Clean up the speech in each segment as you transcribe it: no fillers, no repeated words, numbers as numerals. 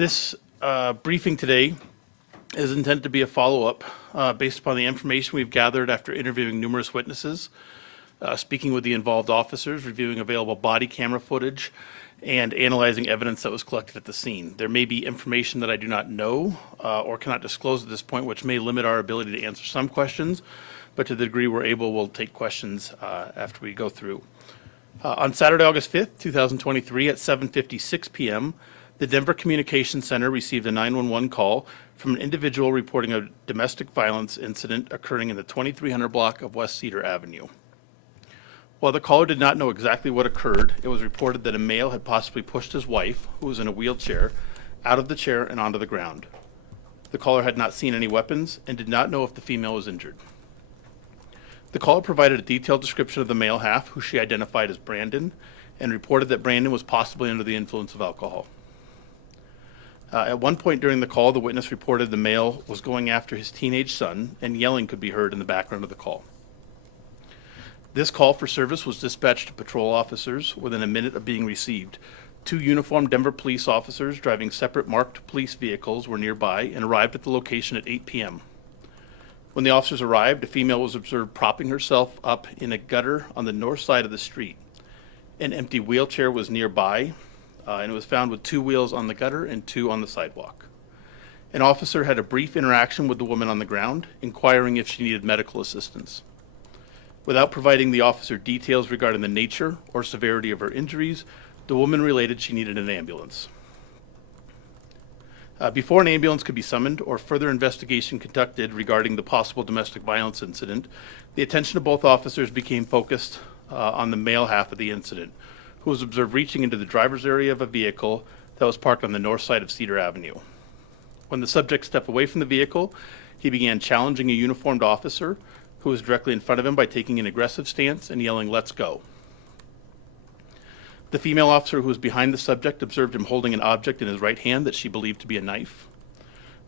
This briefing today is intended to be a follow-up based upon the information we've gathered after interviewing numerous witnesses, speaking with the involved officers, reviewing available body camera footage, and analyzing evidence that was collected at the scene. There may be information that I do not know or cannot disclose at this point, which may limit our ability to answer some questions, but to the degree we're able, we'll take questions after we go through. On Saturday, August 5th, 2023 at 7:56 p.m., the Denver Communications Center received a 911 call from an individual reporting a domestic violence incident occurring in the 2300 block of West Cedar Avenue. While the caller did not know exactly what occurred, it was reported that a male had possibly pushed his wife, who was in a wheelchair, out of the chair and onto the ground. The caller had not seen any weapons and did not know if the female was injured. The caller provided a detailed description of the male half, who she identified as Brandon, and reported that Brandon was possibly under the influence of alcohol. At one point during the call, the witness reported the male was going after his teenage son, and yelling could be heard in the background of the call. This call for service was dispatched to patrol officers within a minute of being received. Two uniformed Denver police officers driving separate marked police vehicles were nearby and arrived at the location at 8 p.m. When the officers arrived, a female was observed propping herself up in a gutter on the north side of the street. An empty wheelchair was nearby, and it was found with two wheels on the gutter and two on the sidewalk. An officer had a brief interaction with the woman on the ground, inquiring if she needed medical assistance. Without providing the officer details regarding the nature or severity of her injuries, the woman related she needed an ambulance. Before an ambulance could be summoned or further investigation conducted regarding the possible domestic violence incident, the attention of both officers became focused on the male half of the incident, who was observed reaching into the driver's area of a vehicle that was parked on the north side of Cedar Avenue. When the subject stepped away from the vehicle, he began challenging a uniformed officer who was directly in front of him by taking an aggressive stance and yelling, "Let's go." The female officer who was behind the subject observed him holding an object in his right hand that she believed to be a knife.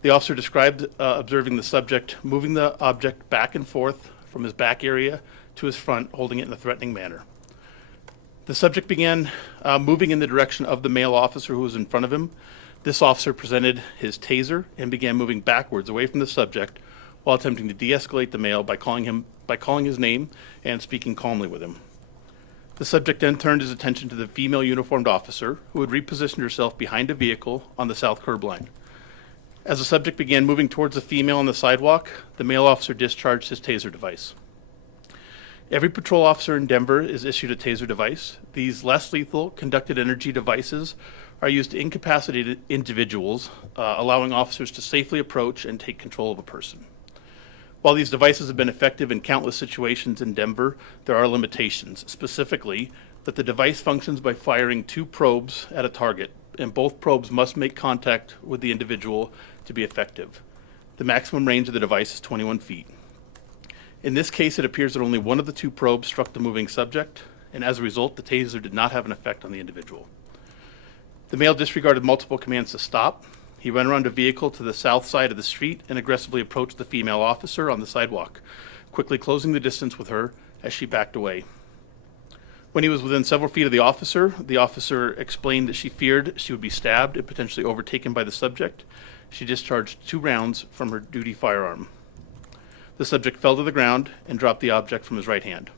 The officer described observing the subject moving the object back and forth from his back area to his front, holding it in a threatening manner. The subject began moving in the direction of the male officer who was in front of him. This officer presented his taser and began moving backwards away from the subject while attempting to de-escalate the male by calling his name and speaking calmly with him. The subject then turned his attention to the female uniformed officer, who had repositioned herself behind a vehicle on the south curb line. As the subject began moving towards the female on the sidewalk, the male officer discharged his taser device. Every patrol officer in Denver is issued a taser device. These less lethal conducted energy devices are used to incapacitate individuals, allowing officers to safely approach and take control of a person. While these devices have been effective in countless situations in Denver, there are limitations, specifically that the device functions by firing two probes at a target, and both probes must make contact with the individual to be effective. The maximum range of the device is 21 feet. In this case, it appears that only one of the two probes struck the moving subject, and as a result, the taser did not have an effect on the individual. The male disregarded multiple commands to stop. He ran around a vehicle to the south side of the street and aggressively approached the female officer on the sidewalk, quickly closing the distance with her as she backed away. When he was within several feet of the officer explained that she feared she would be stabbed and potentially overtaken by the subject. She discharged 2 rounds from her duty firearm. The subject fell to the ground and dropped the object from his right hand.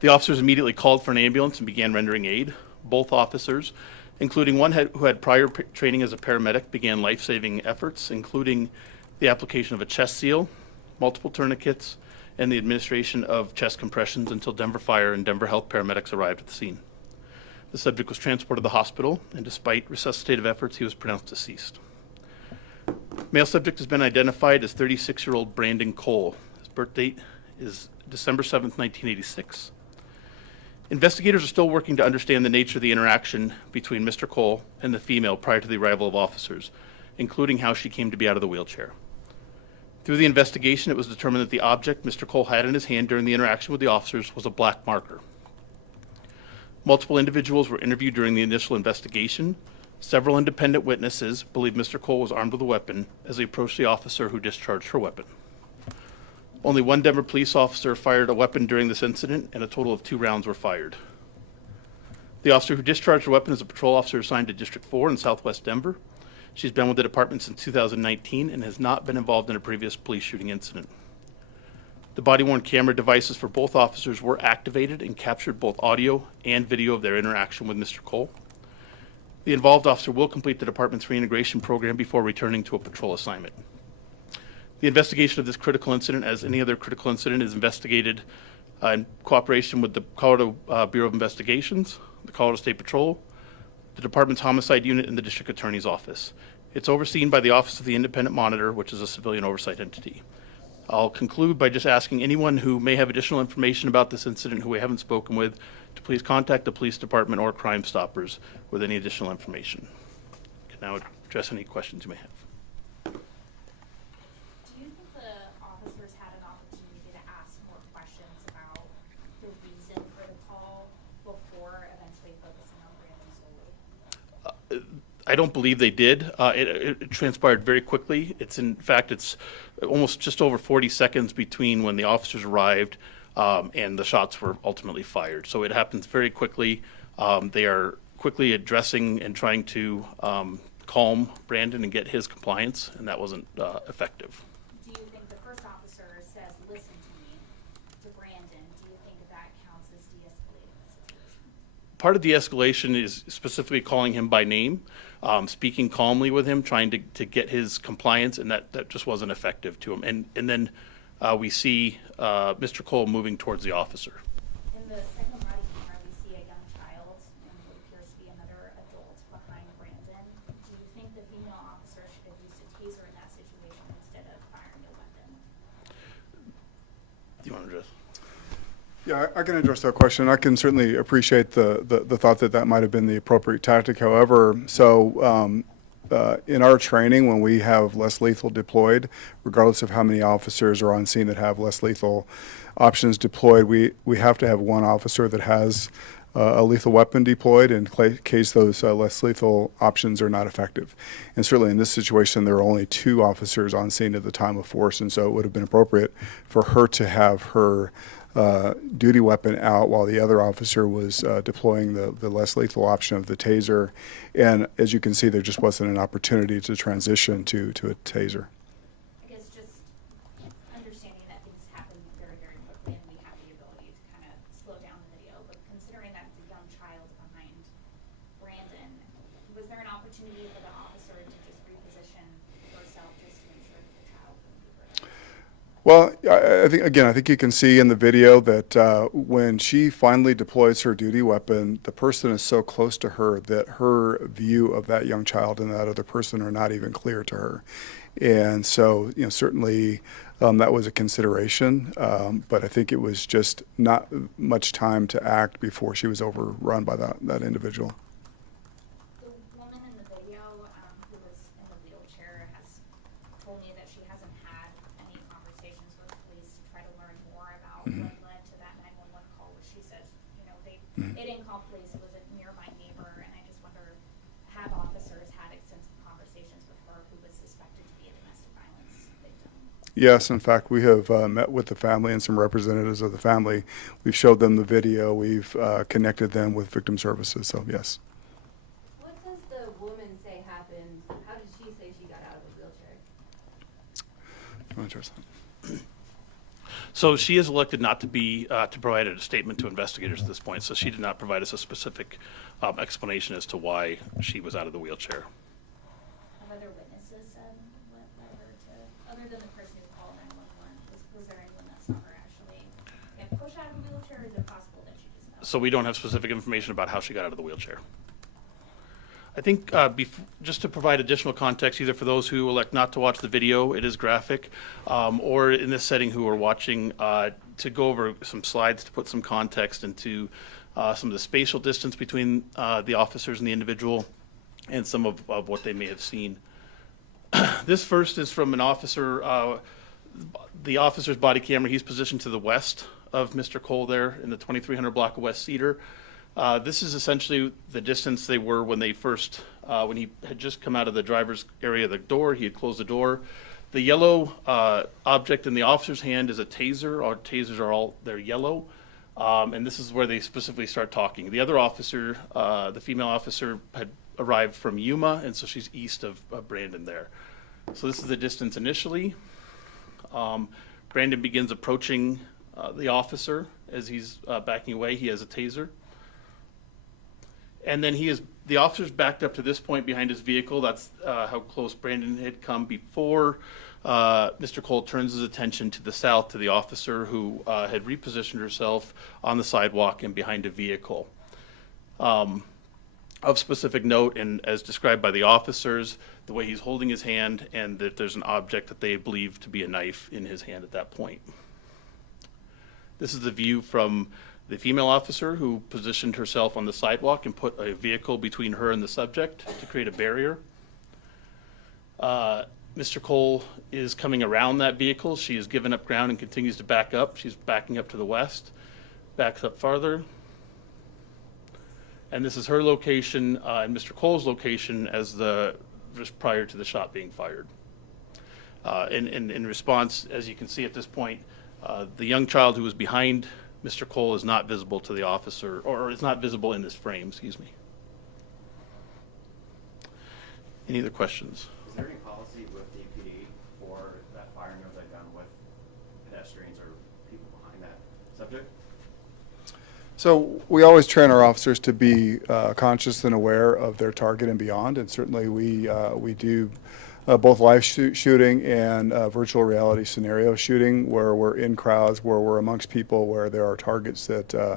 The officers immediately called for an ambulance and began rendering aid. Both officers, including one who had prior training as a paramedic, began life-saving efforts, including the application of a chest seal, multiple tourniquets, and the administration of chest compressions until Denver Fire and Denver Health paramedics arrived at the scene. The subject was transported to the hospital, and despite resuscitative efforts, he was pronounced deceased. Male subject has been identified as 36-year-old Brandon Cole. His birth date is December 7th, 1986. Investigators are still working to understand the nature of the interaction between Mr. Cole and the female prior to the arrival of officers, including how she came to be out of the wheelchair. Through the investigation, it was determined that the object Mr. Cole had in his hand during the interaction with the officers was a black marker. Multiple individuals were interviewed during the initial investigation. Several independent witnesses believe Mr. Cole was armed with a weapon as he approached the officer who discharged her weapon. Only one Denver police officer fired a weapon during this incident, and a total of 2 rounds were fired. The officer who discharged the weapon is a patrol officer assigned to District 4 in Southwest Denver. She's been with the department since 2019 and has not been involved in a previous police shooting incident. The body-worn camera devices for both officers were activated and captured both audio and video of their interaction with Mr. Cole. The involved officer will complete the department's reintegration program before returning to a patrol assignment. The investigation of this critical incident, as any other critical incident, is investigated in cooperation with the Colorado Bureau of Investigations, the Colorado State Patrol, the department's homicide unit, and the district attorney's office. It's overseen by the Office of the Independent Monitor, which is a civilian oversight entity. I'll conclude by just asking anyone who may have additional information about this incident who we haven't spoken with to please contact the police department or Crime Stoppers with any additional information. Can now address any questions you may have. Do you think the officers had an opportunity to ask more questions about the reason for the call before eventually focusing on Brandon solely? I don't believe they did. It transpired very quickly. It's almost just over 40 seconds between when the officers arrived and the shots were ultimately fired. So it happens very quickly. They are quickly addressing and trying to calm Brandon and get his compliance, and that wasn't effective. Do you think the first officer says, "Listen to me," to Brandon? Do you think that counts as de-escalating the situation? Part of de-escalation is specifically calling him by name, speaking calmly with him, trying to get his compliance, and that just wasn't effective to him. And then we see Mr. Cole moving towards the officer. In the second body camera, we see a young child and what appears to be another adult behind Brandon. Do you think the female officer should have used a taser in that situation instead of firing a weapon? Do you want to address? Yeah, I can address that question. I can certainly appreciate the thought that might have been the appropriate tactic. However, in our training, when we have less lethal deployed, regardless of how many officers are on scene that have less lethal options deployed, we have to have one officer that has a lethal weapon deployed in case those less lethal options are not effective. And certainly in this situation, there are only 2 officers on scene at the time of force, and so it would have been appropriate for her to have her duty weapon out while the other officer was deploying the less lethal option of the taser. And as you can see, there just wasn't an opportunity to transition to a taser. I guess just understanding that things happen very, very quickly and we have the ability to kind of slow down the video, but considering that it's a young child behind Brandon, was there an opportunity for the officer to just reposition herself just to ensure that the child wouldn't be hurt? Well, I think you can see in the video that when she finally deploys her duty weapon, the person is so close to her that her view of that young child and that other person are not even clear to her. And so, certainly that was a consideration, but I think it was just not much time to act before she was overrun by that individual. The woman in the video who was in the wheelchair has told me that she hasn't had any conversations with police to try to learn more about what led to that 911 call, which she says, they didn't call police, it was a nearby neighbor, and I just wonder, have officers had extensive conversations with her who was suspected to be a domestic violence victim? Yes, in fact, we have met with the family and some representatives of the family. We've showed them the video. We've connected them with victim services, so yes. What does the woman say happened? How did she say she got out of the wheelchair? You want to address that? So she is elected not to be to provide a statement to investigators at this point. So she did not provide us a specific explanation as to why she was out of the wheelchair. Have other witnesses said what led her to, other than the person who called 911, was there anyone that saw her actually get pushed out of the wheelchair, or is it possible that she just fell? So we don't have specific information about how she got out of the wheelchair. I think just to provide additional context, either for those who elect not to watch the video, it is graphic, or in this setting who are watching, to go over some slides to put some context into some of the spatial distance between the officers and the individual and some of what they may have seen. This first is from an officer, the officer's body camera. He's positioned to the west of Mr. Cole there in the 2300 block of West Cedar. This is essentially the distance they were when they first, when he had just come out of the driver's area of the door. He had closed the door. The yellow object in the officer's hand is a taser. Our tasers are all, they're yellow. And this is where they specifically start talking. The other officer, the female officer, had arrived from Yuma, and so she's east of Brandon there. So this is the distance initially. Brandon begins approaching the officer as he's backing away. He has a taser. And then the officer's backed up to this point behind his vehicle. That's how close Brandon had come before Mr. Cole turns his attention to the south to the officer who had repositioned herself on the sidewalk and behind a vehicle. Of specific note, and as described by the officers, the way he's holding his hand and that there's an object that they believe to be a knife in his hand at that point. This is the view from the female officer who positioned herself on the sidewalk and put a vehicle between her and the subject to create a barrier. Mr. Cole is coming around that vehicle. She has given up ground and continues to back up. She's backing up to the west, backs up farther. And this is her location and Mr. Cole's location as just prior to the shot being fired. In response, as you can see at this point, the young child who was behind Mr. Cole is not visible to the officer, or is not visible in this frame, excuse me. Any other questions? Is there any policy with DPD for that firing of that gun with pedestrians or people behind that subject? So we always train our officers to be conscious and aware of their target and beyond, and certainly we do both live shooting and virtual reality scenario shooting, where we're in crowds, where we're amongst people, where there are targets that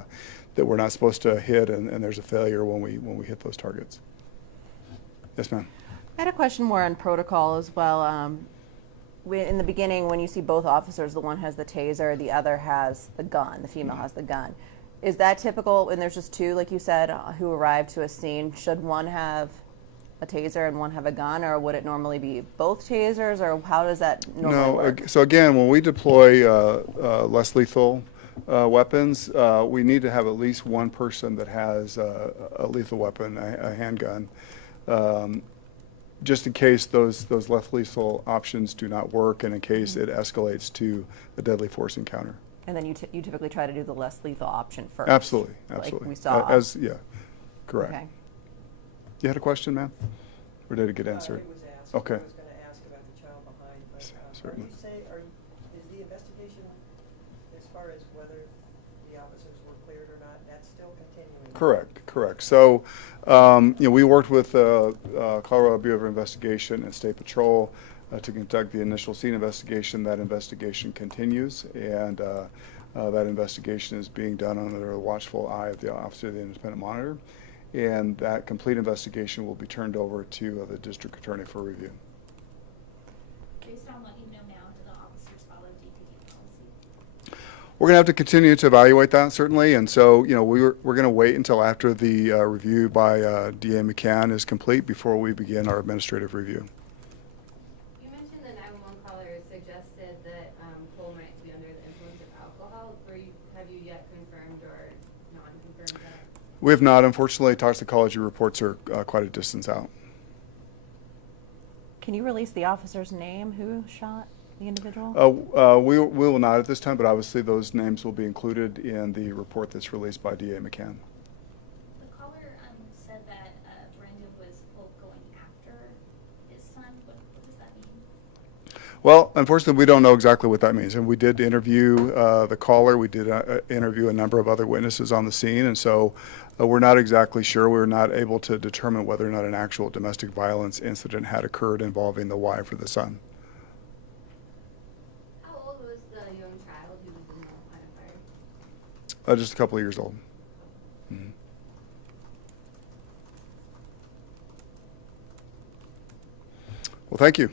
we're not supposed to hit, and there's a failure when we hit those targets. Yes, ma'am. I had a question more on protocol as well. In the beginning, when you see both officers, the one has the taser, the other has the gun, the female has the gun. Is that typical when there's just two, like you said, who arrive to a scene? Should one have a taser and one have a gun, or would it normally be both tasers, or how does that normally work? So again, when we deploy less lethal weapons, we need to have at least one person that has a lethal weapon, a handgun, just in case those less lethal options do not work, and in case it escalates to a deadly force encounter. And then you typically try to do the less lethal option first. Absolutely, Like absolutely. we saw. Yeah, correct. Okay. You had a question, ma'am? Or did it get answered? It was asked. Okay. I was going to ask about the child behind, but Certainly. is the investigation, as far as whether the officers were cleared or not, that's still continuing? Correct. So, we worked with Colorado Bureau of Investigation and State Patrol to conduct the initial scene investigation. That investigation continues, and that investigation is being done under the watchful eye of the Officer of the Independent Monitor, and that complete investigation will be turned over to the District Attorney for review. Based on what you know now, do the officers follow DPD policy? We're going to have to continue to evaluate that, certainly, and so, we're going to wait until after the review by DA McCann is complete before we begin our administrative review. You mentioned the 911 caller suggested that Cole might be under the influence of alcohol. Have you yet confirmed or non-confirmed that? We have not. Unfortunately, toxicology reports are quite a distance out. Can you release the officer's name who shot the individual? We will not at this time, but obviously those names will be included in the report that's released by DA McCann. The caller said that Brandon was, quote, going after his son. What does that mean? Well, unfortunately, we don't know exactly what that means. And we did interview the caller. We did interview a number of other witnesses on the scene. And so we're not exactly sure. We were not able to determine whether or not an actual domestic violence incident had occurred involving the wife or the son. How old was the young child who was in the line of fire? Just a couple of years old. Mhm. Well, thank you.